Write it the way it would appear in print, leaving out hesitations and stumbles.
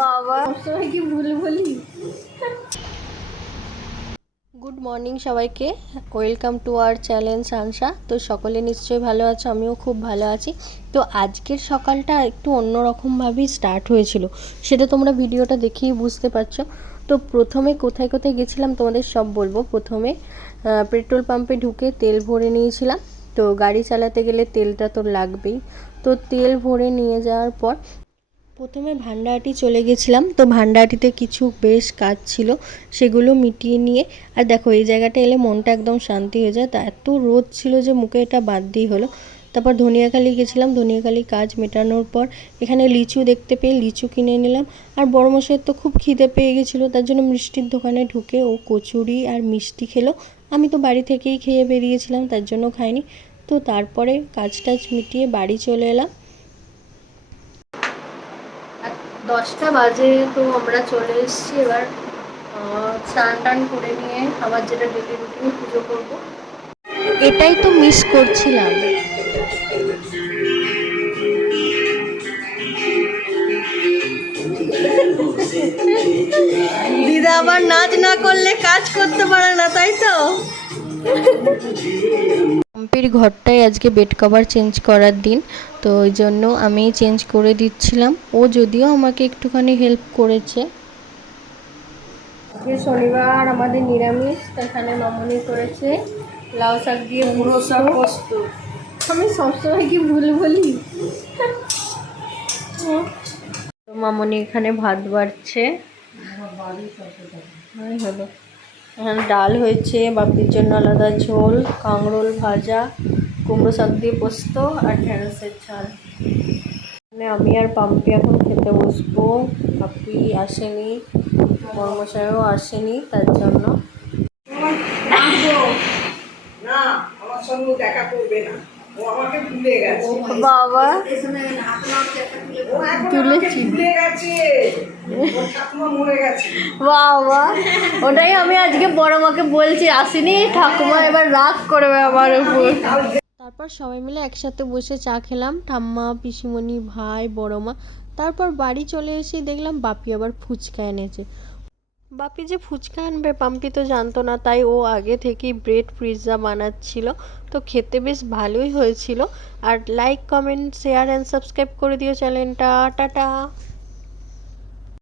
বাবা সবাই কি ভুল বলি। গুড মর্নিং সবাইকে, ওয়েলকাম টু আওয়ার চ্যানেল সানসা। তো সকলে নিশ্চয়ই ভালো আছো, আমিও খুব ভালো আছি। তো আজকের সকালটা একটু অন্যরকমভাবেই স্টার্ট হয়েছিল, সেটা তোমরা ভিডিওটা দেখেই বুঝতে পারছো। তো প্রথমে কোথায় কোথায় গেছিলাম তোমাদের সব বলবো। প্রথমে পেট্রোল পাম্পে ঢুকে তেল ভরে নিয়েছিলাম। তো গাড়ি চালাতে গেলে তেলটা তো লাগবেই। তো তেল ভরে নিয়ে যাওয়ার পর প্রথমে ভান্ডারহাটি চলে গেছিলাম। তো ভান্ডারহাটিতে কিছু বেশ কাজ ছিল, সেগুলো মিটিয়ে নিয়ে আর দেখো এই জায়গাটা এলে মনটা একদম শান্তি হয়ে যায়। তা এত রোদ ছিল যে মুখে এটা বাদ দিয়ে হলো। তারপর ধনিয়াখালি গেছিলাম, ধনিয়াখালি কাজ মেটানোর পর এখানে লিচু দেখতে পেয়ে লিচু কিনে নিলাম। আর বড়মশাইয়ের তো খুব খিদে পেয়ে গেছিলো, তার জন্য মিষ্টির দোকানে ঢুকে ও কচুরি আর মিষ্টি খেলো। আমি তো বাড়ি থেকেই খেয়ে বেরিয়েছিলাম, তার জন্য খাইনি। তো তারপরে কাজ টাজ মিটিয়ে বাড়ি চলে এলাম। 10টা বাজে। তো আমরা চলে এসেছি এবার স্নান টান করে নিয়ে আবার যেটা ডেলি রুটিন পুজো করব, এটাই তো মিস করছিলাম। দিদা আবার নাচ না করলে কাজ করতে পারে না, তাই তো। পম্পির ঘরটাই আজকে বেড কভার চেঞ্জ করার দিন, তো ওই জন্য আমি চেঞ্জ করে দিচ্ছিলাম। ও যদিও আমাকে একটুখানি হেল্প করেছে। আজকে শনিবার আমাদের নিরামিষ, এখানে মামনি করেছে লাউ শাক দিয়ে মুড়ো শাক পোস্ত। আমি সবসময় কি ভুল বলি। তো মামনি এখানে ভাত বাড়ছে, হলো। এখানে ডাল হয়েছে, বাপির জন্য আলাদা ঝোল, কাঁকরোল ভাজা, কুমড়ো শাক দিয়ে পোস্ত আর ঢেঁড়সের ঝাল। মানে আমি আর পাম্পি এখন খেতে বসবো। বাপি আসেনি, বড়মশাইও আসেনি, তার জন্য বাবা তুলেছি। বাবা ওটাই আমি আজকে বড় মাকে বলছি, আসেনি ঠাকুমা এবার রাগ করবে আমার উপর। তারপর সবাই মিলে একসাথে বসে চা খেলাম, ঠাম্মা, পিসিমণি, ভাই, বড় মা। তারপর বাড়ি চলে এসে দেখলাম বাপি আবার ফুচকা এনেছে। বাপি যে ফুচকা আনবে পাম্পি তো জানতো না, তাই ও আগে থেকেই ব্রেড পিৎজা বানাচ্ছিল। তো খেতে বেশ ভালোই হয়েছিল। আর like, comment, share and subscribe করে দিও চ্যানেলটা। টাটা।